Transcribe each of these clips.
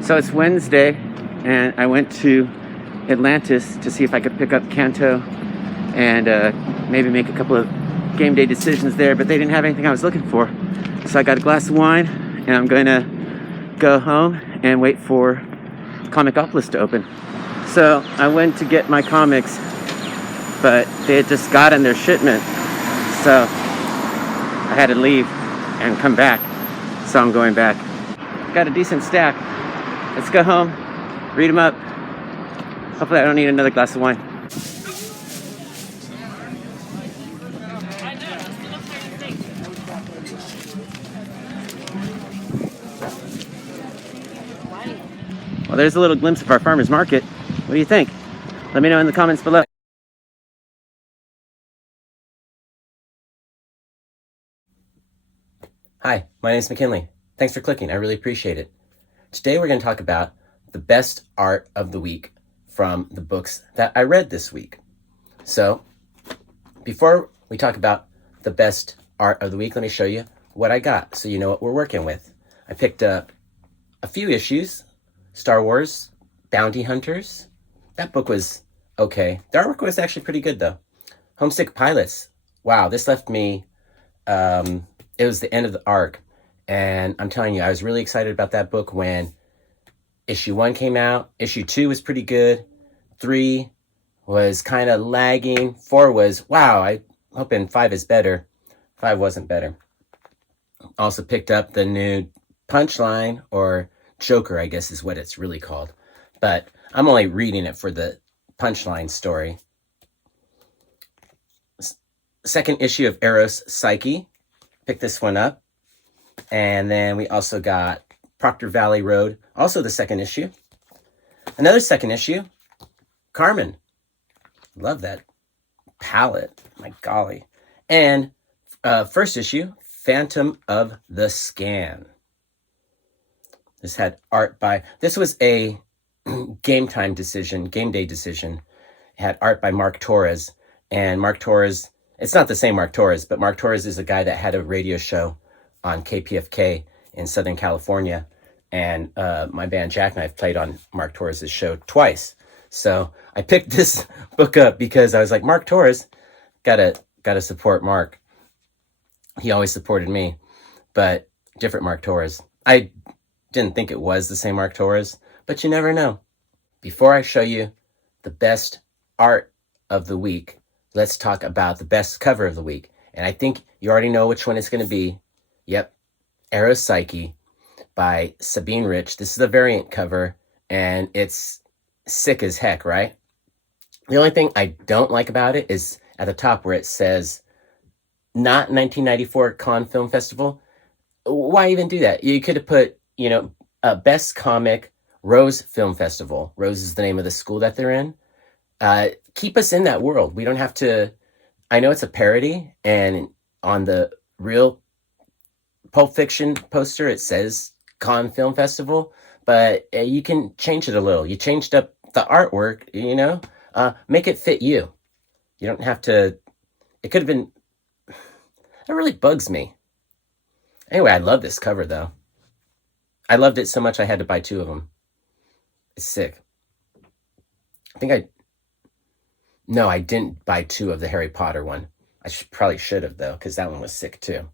So it's Wednesday, and I went to Atlantis to see if I could pick up Kanto and maybe make a couple of game day decisions there, but they didn't have anything I was looking for. So I got a glass of wine, and I'm going to go home and wait for Comicopolis to open. So I went to get my comics, but they had just gotten their shipment, so I had to leave and come back. So I'm going back. Got a decent stack. Let's go home, read them up. Hopefully I don't need another glass of wine. Well, there's a little glimpse of our farmer's market. What do you think? Let me know in the comments below. Hi, my name is McKinley. Thanks for clicking. I really appreciate it. Today we're going to talk about the best art of the week from the books that I read this week. So, before we talk about the best art of the week, let me show you what I got so you know what we're working with. I picked up a few issues. Star Wars, Bounty Hunters. That book was okay. The artwork was actually pretty good though. Homesick Pilots. Wow, this left me, it was the end of the arc. And I'm telling you, I was really excited about that book when issue 1 came out. Issue 2 was pretty good. 3 was kind of lagging. 4 was, wow, I'm hoping 5 is better. 5 wasn't better. Also picked up the new Punchline, or Joker, I guess is what it's really called. But I'm only reading it for the Punchline story. Second issue of Eros Psyche. Picked this one up. And then we also got Proctor Valley Road, also the second issue. Another second issue, Carmen. Love that palette, my golly. And first issue, Phantom of the Scan. This had art by, this was a game day decision. It had art by Mark Torres. And Mark Torres, it's not the same Mark Torres, but Mark Torres is a guy that had a radio show on KPFK in Southern California. And my band Jackknife played on Mark Torres' show twice. So I picked this book up because I was like, Mark Torres, gotta support Mark. He always supported me, but different Mark Torres. I didn't think it was the same Mark Torres, but you never know. Before I show you the best art of the week, let's talk about the best cover of the week. And I think you already know which one it's going to be. Yep, Eros Psyche by Sabine Rich. This is the variant cover, and it's sick as heck, right? The only thing I don't like about it is at the top where it says, not 1994 Cannes Film Festival. Why even do that? You could have put, Best Comic Rose Film Festival. Rose is the name of the school that they're in. Keep us in that world. We don't have to, I know it's a parody, and on the real Pulp Fiction poster, it says Cannes Film Festival, but you can change it a little. You changed up the artwork, make it fit you. You don't have to, it could have been, it really bugs me. Anyway, I love this cover though. I loved it so much I had to buy 2 of them. It's sick. No, I didn't buy 2 of the Harry Potter one. I probably should have though, because that one was sick too.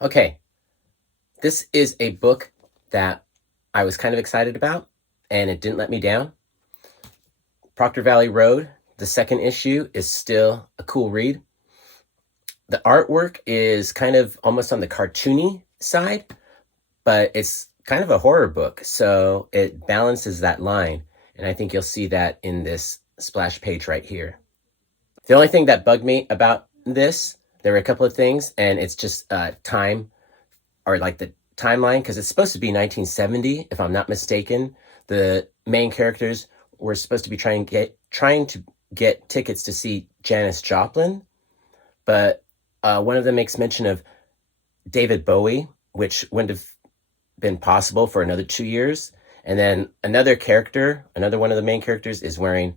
Okay, this is a book that I was kind of excited about, and it didn't let me down. Proctor Valley Road, the second issue, is still a cool read. The artwork is kind of almost on the cartoony side, but it's kind of a horror book, so it balances that line, and I think you'll see that in this splash page right here. The only thing that bugged me about this, there were a couple of things, and it's just time, or like the timeline, because it's supposed to be 1970, if I'm not mistaken. The main characters were supposed to be trying to get tickets to see Janis Joplin, but one of them makes mention of David Bowie, which wouldn't have been possible for another 2 years. And then another one of the main characters is wearing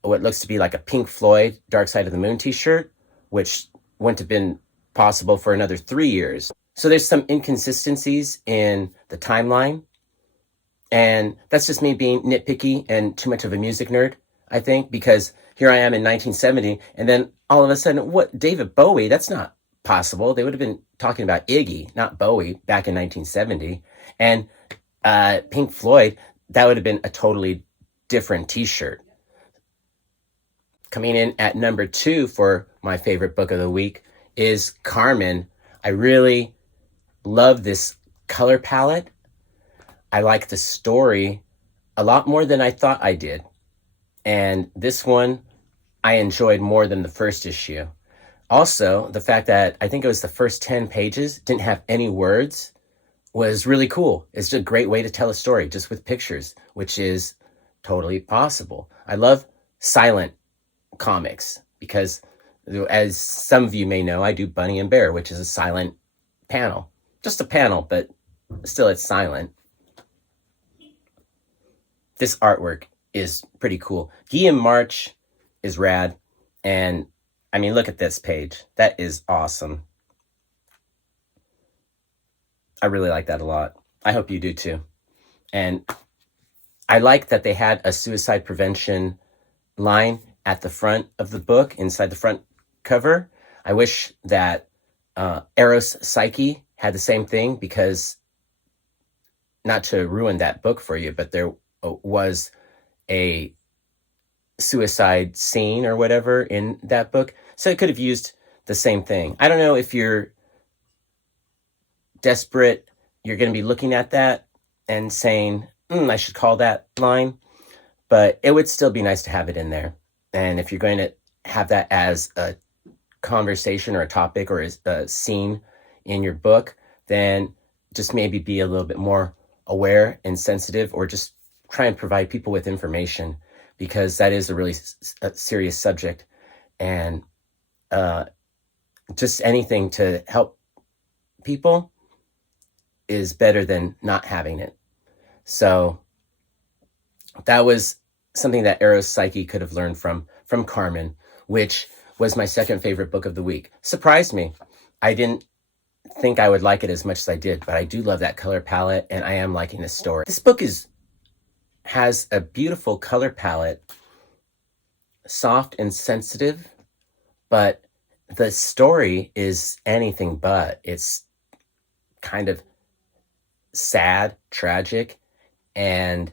what looks to be like a Pink Floyd Dark Side of the Moon t-shirt, which wouldn't have been possible for another 3 years. So there's some inconsistencies in the timeline. And that's just me being nitpicky and too much of a music nerd, I think, because here I am in 1970, and then all of a sudden, what, David Bowie? That's not possible. They would have been talking about Iggy, not Bowie, back in 1970. And Pink Floyd, that would have been a totally different t-shirt. Coming in at number 2 for my favorite book of the week is Carmen. I really love this color palette. I like the story a lot more than I thought I did. And this one I enjoyed more than the first issue. Also, the fact that I think it was the first 10 pages didn't have any words was really cool. It's just a great way to tell a story just with pictures, which is totally possible. I love silent comics because, as some of you may know, I do Bunny and Bear, which is a silent panel. Just a panel, but still it's silent. This artwork is pretty cool. Guillaume March is rad. And I mean, look at this page. That is awesome. I really like that a lot. I hope you do too. And I like that they had a suicide prevention line at the front of the book, inside the front cover. I wish that Eros Psyche had the same thing, because, not to ruin that book for you, but there was a suicide scene or whatever in that book. So it could have used the same thing. I don't know if you're desperate, you're going to be looking at that and saying, I should call that line, but it would still be nice to have it in there. And if you're going to have that as a conversation or a topic or a scene in your book, then just maybe be a little bit more aware and sensitive, or just try and provide people with information, because that is a really serious subject. And just anything to help people is better than not having it. So that was something that Eros Psyche could have learned from Carmen, which was my second favorite book of the week. Surprised me. I didn't think I would like it as much as I did, but I do love that color palette, and I am liking this story. This book has a beautiful color palette, soft and sensitive, but the story is anything but. It's kind of sad, tragic, and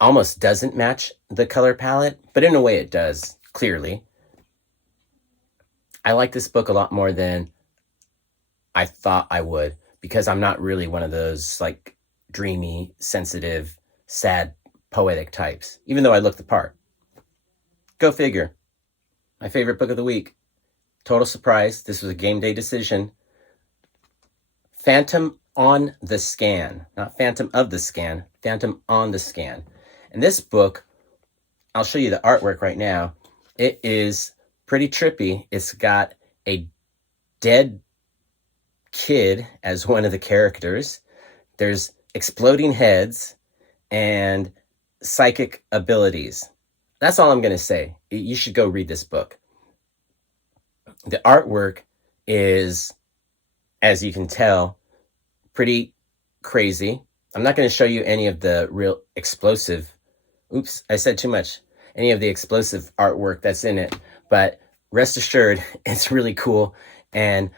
almost doesn't match the color palette, but in a way it does, clearly. I like this book a lot more than I thought I would, because I'm not really one of those like dreamy, sensitive, sad, poetic types, even though I look the part. Go figure. My favorite book of the week. Total surprise. This was a game day decision. Phantom on the Scan. Not Phantom of the Scan. Phantom on the Scan. And this book, I'll show you the artwork right now. It is pretty trippy. It's got a dead kid as one of the characters. There's exploding heads and psychic abilities. That's all I'm going to say. You should go read this book. The artwork is, as you can tell, pretty crazy. I'm not going to show you any of the real explosive, oops, I said too much, any of the explosive artwork that's in it, but rest assured, it's really cool. And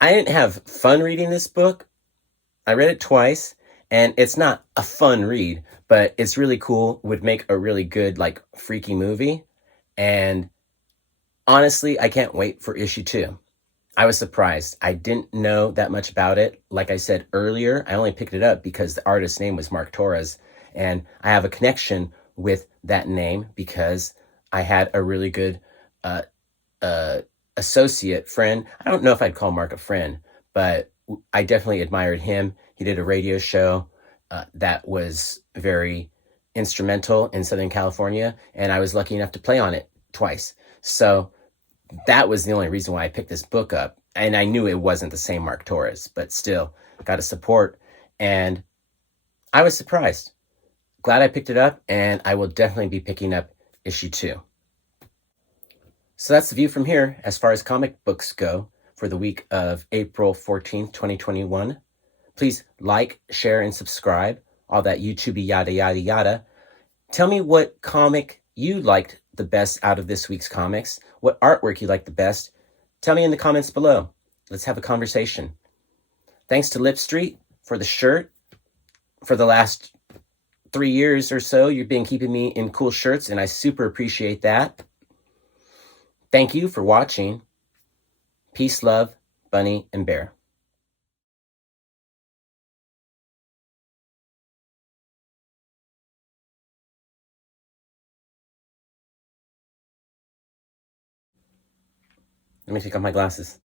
I didn't have fun reading this book. I read it twice, and it's not a fun read, but it's really cool. Would make a really good, like, freaky movie. And honestly, I can't wait for issue 2. I was surprised. I didn't know that much about it. Like I said earlier, I only picked it up because the artist's name was Mark Torres, and I have a connection with that name because I had a really good associate friend. I don't know if I'd call Mark a friend, but I definitely admired him. He did a radio show that was very instrumental in Southern California, and I was lucky enough to play on it twice. So that was the only reason why I picked this book up. And I knew it wasn't the same Mark Torres, but still got to support. And I was surprised. Glad I picked it up, and I will definitely be picking up issue 2. So that's the view from here as far as comic books go for the week of April 14th, 2021. Please like, share, and subscribe. all that YouTubey yada yada yada. Tell me what comic you liked the best out of this week's comics, what artwork you liked the best. Tell me in the comments below. Let's have a conversation. Thanks to Lip Street for the shirt. For the last 3 years or so, you've been keeping me in cool shirts, and I super appreciate that. Thank you for watching. Peace, love, Bunny, and Bear. Let me take off my glasses.